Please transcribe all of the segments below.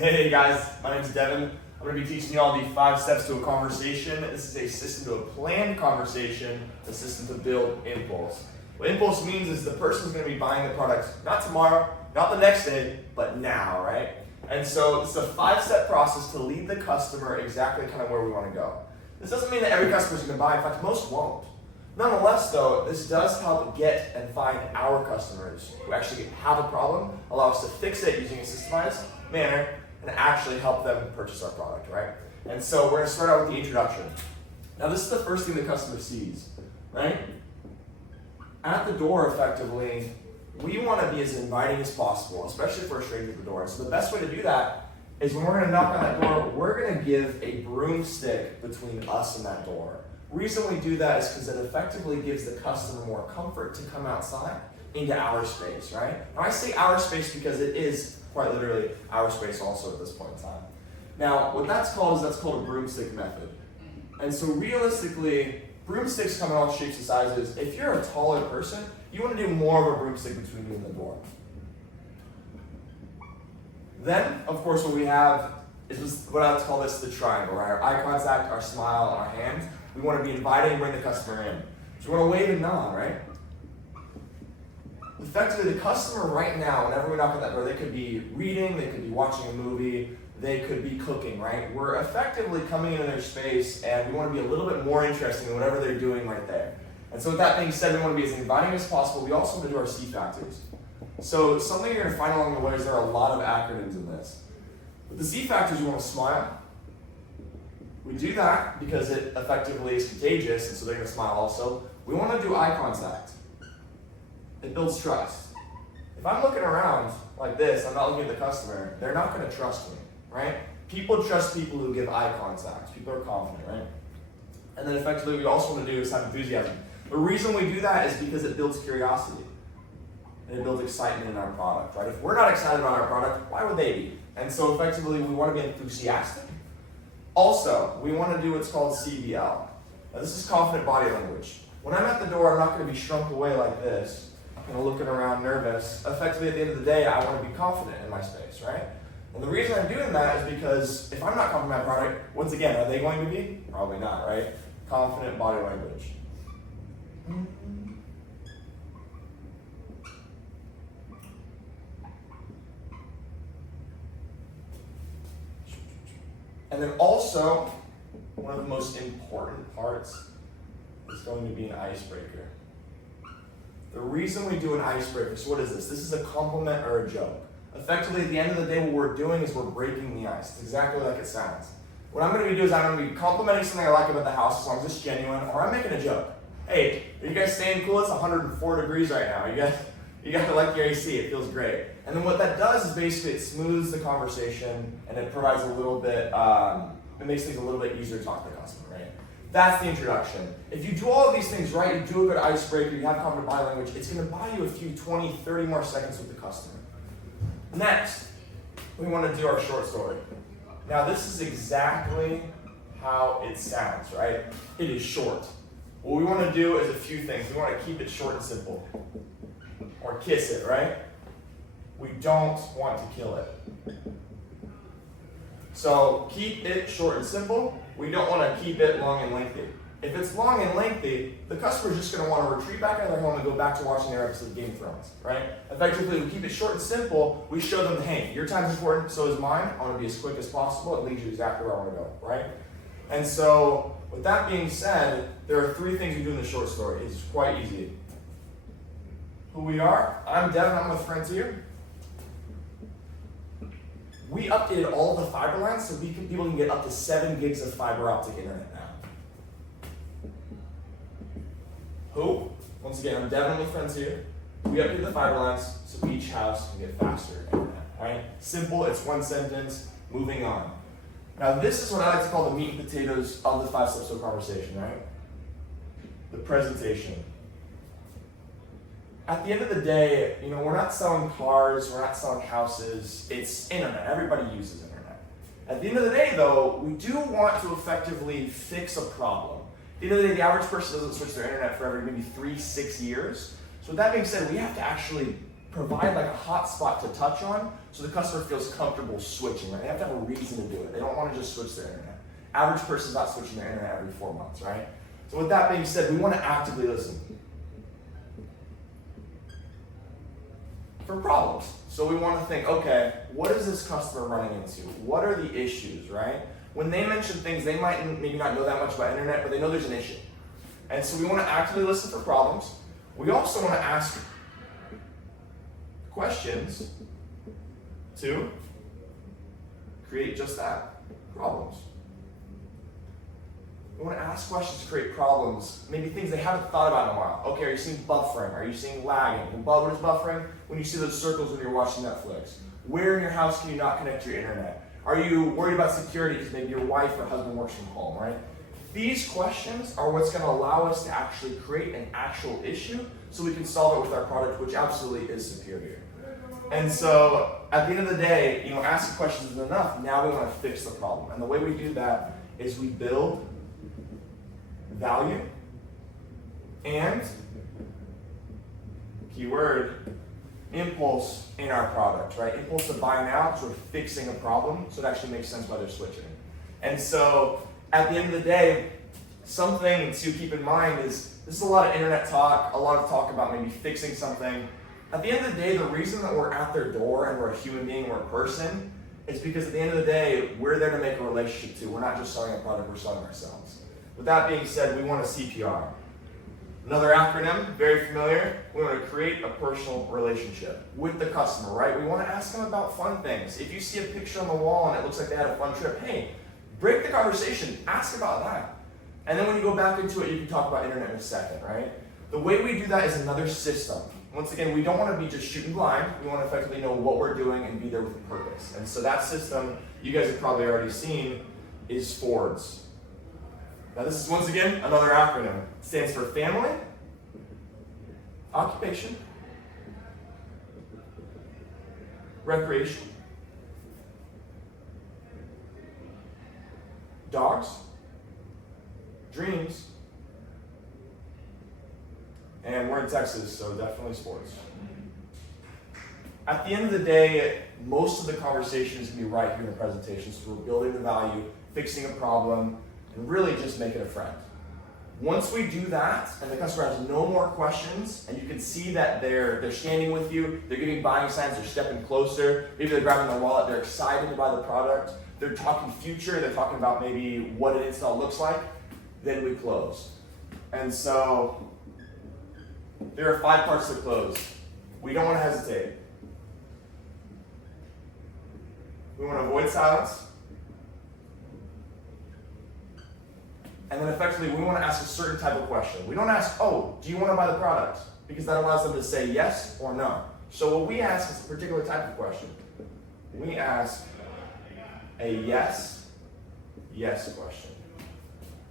Hey guys, my name is Devin. I'm going to be teaching you all the 5 steps to a conversation. This is a system to a planned conversation, a system to build impulse. What impulse means is the person's going to be buying the product not tomorrow, not the next day, but now, right? And so it's a 5-step process to lead the customer exactly kind of where we want to go. This doesn't mean that every customer is going to buy. In fact, most won't. Nonetheless, though, this does help get and find our customers who actually have a problem, allow us to fix it using a systemized manner, and actually help them purchase our product, right? And so we're going to start out with the introduction. Now, this is the first thing the customer sees, right? At the door, effectively, we want to be as inviting as possible, especially for a stranger at the door. And so the best way to do that is when we're going to knock on that door, we're going to give a broomstick between us and that door. The reason we do that is because it effectively gives the customer more comfort to come outside into our space, right? Now, I say our space because it is quite literally our space also at this point in time. Now, what that's called a broomstick method. And so realistically, broomsticks come in all shapes and sizes. If you're a taller person, you want to do more of a broomstick between you and the door. Then, of course, what we have is what I would call this the triangle, right? Our eye contact, our smile, and our hands. We want to be inviting and bring the customer in. So we want to wave and nod, right? Effectively, the customer right now, whenever we knock on that door, they could be reading, they could be watching a movie, they could be cooking, right? We're effectively coming into their space and we want to be a little bit more interesting in whatever they're doing right there. And so with that being said, we want to be as inviting as possible. We also want to do our C factors. So something you're going to find along the way is there are a lot of acronyms in this. With the C factors, you want to smile. We do that because it effectively is contagious, and so they're going to smile also. We want to do eye contact. It builds trust. If I'm looking around like this, I'm not looking at the customer, they're not going to trust me, right? People trust people who give eye contact. People are confident, right? And then effectively, what we also want to do is have enthusiasm. The reason we do that is because it builds curiosity. And it builds excitement in our product, right? If we're not excited about our product, why would they be? And so effectively, we want to be enthusiastic. Also, we want to do what's called CBL. Now, this is confident body language. When I'm at the door, I'm not going to be shrunk away like this, looking around nervous. Effectively, at the end of the day, I want to be confident in my space, right? And the reason I'm doing that is because if I'm not confident in my product, once again, are they going to be? Probably not, right? Confident body language. And then also, one of the most important parts is going to be an icebreaker. The reason we do an icebreaker, so what is this? This is a compliment or a joke. Effectively, at the end of the day, what we're doing is we're breaking the ice. It's exactly like it sounds. What I'm going to be doing is I'm going to be complimenting something I like about the house as long as it's genuine, or I'm making a joke. Hey, are you guys staying cool? It's 104 degrees right now. You guys like your AC. It feels great. And then what that does is basically it smooths the conversation and it provides a little bit, it makes things a little bit easier to talk to the customer, right? That's the introduction. If you do all of these things right, you do a good icebreaker, you have confident body language, it's going to buy you a few 20, 30 more seconds with the customer. Next, we want to do our short story. Now, this is exactly how it sounds, right? It is short. What we want to do is a few things. We want to keep it short and simple. Or kiss it, right? We don't want to kill it. So keep it short and simple. We don't want to keep it long and lengthy. If it's long and lengthy, the customer's just going to want to retreat back into their home and go back to watching their episode of Game of Thrones, right? Effectively, we keep it short and simple. We show them, hey, your time's important, so is mine. I want to be as quick as possible. It leads you exactly where I want to go, right? And so, with that being said, there are 3 things we do in the short story. It's quite easy. Who we are, I'm Devin, I'm with friends here. We updated all the fiber lines so people can get up to 7 gigs of fiber optic internet now. Who? Once again, I'm Devin with friends here. We updated the fiber lines so each house can get faster internet. Right? Simple, it's 1 sentence, moving on. Now this is what I like to call the meat and potatoes of the 5 steps to a conversation, right? The presentation. At the end of the day, we're not selling cars, we're not selling houses, it's internet. Everybody uses internet. At the end of the day, though, we do want to effectively fix a problem. At the end of the day, the average person doesn't switch their internet for every maybe 3-6 years. So with that being said, we have to actually provide like a hot spot to touch on so the customer feels comfortable switching, right? They have to have a reason to do it. They don't want to just switch their internet. Average person's not switching their internet every 4 months, right? So with that being said, we want to actively listen for problems. So we want to think, okay, what is this customer running into? What are the issues, right? When they mention things, they might maybe not know that much about internet, but they know there's an issue. And so we want to actively listen for problems. We also want to ask questions to create just that, problems. We want to ask questions to create problems, maybe things they haven't thought about in a while. Okay, are you seeing buffering? Are you seeing lagging? What is buffering? When you see those circles when you're watching Netflix. Where in your house can you not connect to your internet? Are you worried about security because maybe your wife or husband works from home, right? These questions are what's going to allow us to actually create an actual issue so we can solve it with our product, which absolutely is superior. And so at the end of the day, asking questions is enough. Now we want to fix the problem. And the way we do that is we build value and, keyword, impulse in our product, right? Impulse to buy now because we're fixing a problem, so it actually makes sense why they're switching. And so at the end of the day, something to keep in mind is this is a lot of internet talk, a lot of talk about maybe fixing something. At the end of the day, the reason that we're at their door and we're a human being, we're a person, is because at the end of the day, we're there to make a relationship too. We're not just selling a product, we're selling ourselves. With that being said, we want a CPR. Another acronym, very familiar. We want to create a personal relationship with the customer, right? We want to ask them about fun things. If you see a picture on the wall and it looks like they had a fun trip, hey, break the conversation, ask about that. And then when you go back into it, you can talk about internet in a second, right? The way we do that is another system. Once again, we don't want to be just shooting blind. We want to effectively know what we're doing and be there with a purpose. And so that system, you guys have probably already seen, is FORDS. Now this is, once again, another acronym. It stands for family, occupation, recreation, dogs, dreams, and we're in Texas, so definitely sports. At the end of the day, most of the conversation is going to be right here in the presentation. So we're building the value, fixing a problem, and really just making a friend. Once we do that, and the customer has no more questions, and you can see that they're standing with you, they're giving buying signs, they're stepping closer, maybe they're grabbing their wallet, they're excited to buy the product, they're talking future, they're talking about maybe what an install looks like, then we close. And so, there are 5 parts to close. We don't want to hesitate. We want to avoid silence. And then effectively, we want to ask a certain type of question. We don't ask, oh, do you want to buy the product? Because that allows them to say yes or no. So what we ask is a particular type of question. We ask a yes question.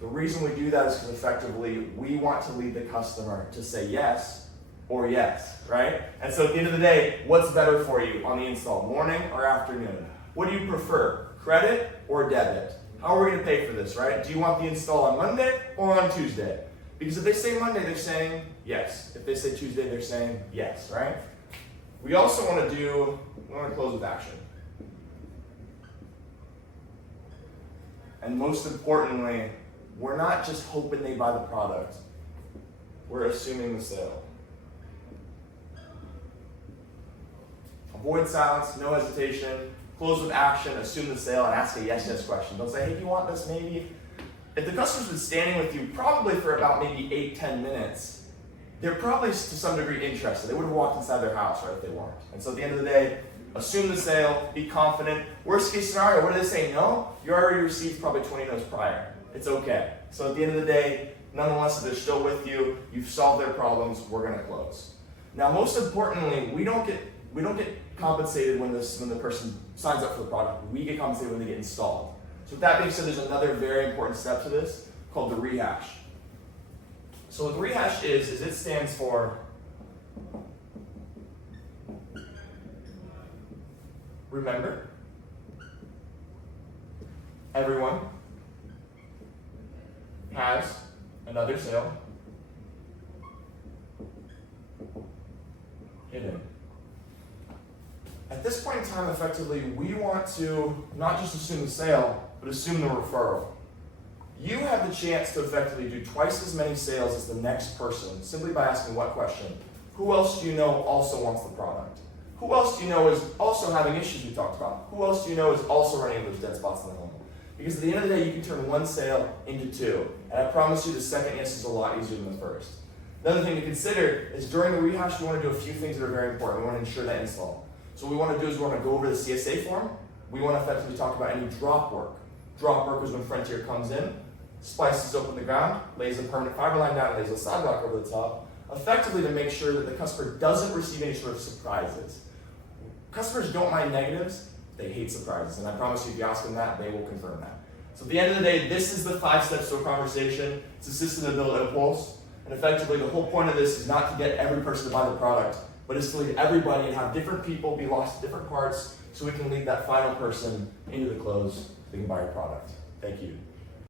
The reason we do that is because effectively, we want to lead the customer to say yes or yes, right? And so at the end of the day, what's better for you on the install, morning or afternoon? What do you prefer, credit or debit? How are we going to pay for this, right? Do you want the install on Monday or on Tuesday? Because if they say Monday, they're saying yes. If they say Tuesday, they're saying yes, right? We also want to close with action. And most importantly, we're not just hoping they buy the product. We're assuming the sale. Avoid silence, no hesitation. Close with action, assume the sale, and ask a yes question. Don't say, hey, do you want this maybe? If the customer's been standing with you probably for about maybe 8-10 minutes, they're probably to some degree interested. They would have walked inside their house, right, if they weren't. And so at the end of the day, assume the sale, be confident. Worst case scenario, what do they say? No? You already received probably 20 no's prior. It's okay. So at the end of the day, nonetheless, if they're still with you, you've solved their problems, we're going to close. Now, most importantly, we don't get compensated when the person signs up for the product. We get compensated when they get installed. So with that being said, there's another very important step to this called the rehash. So what the rehash is it stands for remember, everyone has another sale hidden. At this point in time, effectively, we want to not just assume the sale, but assume the referral. You have the chance to effectively do twice as many sales as the next person simply by asking what question? Who else do you know also wants the product? Who else do you know is also having issues we talked about? Who else do you know is also running into those dead spots in the home? Because at the end of the day, you can turn one sale into two. And I promise you the second yes is a lot easier than the first. Another thing to consider is during the rehash, we want to do a few things that are very important. We want to ensure that install. So what we want to do is we want to go over the CSA form. We want to effectively talk about any drop work. Drop work is when Frontier comes in, splices open the ground, lays a permanent fiber line down, lays a sidewalk over the top, effectively to make sure that the customer doesn't receive any sort of surprises. Customers don't mind negatives, they hate surprises, and I promise you if you ask them that, they will confirm that. So at the end of the day, this is the 5 steps to a conversation. It's a system to build impulse, and effectively the whole point of this is not to get every person to buy the product, but it's to lead everybody and have different people be lost at different parts so we can lead that final person into the close so they can buy your product. Thank you.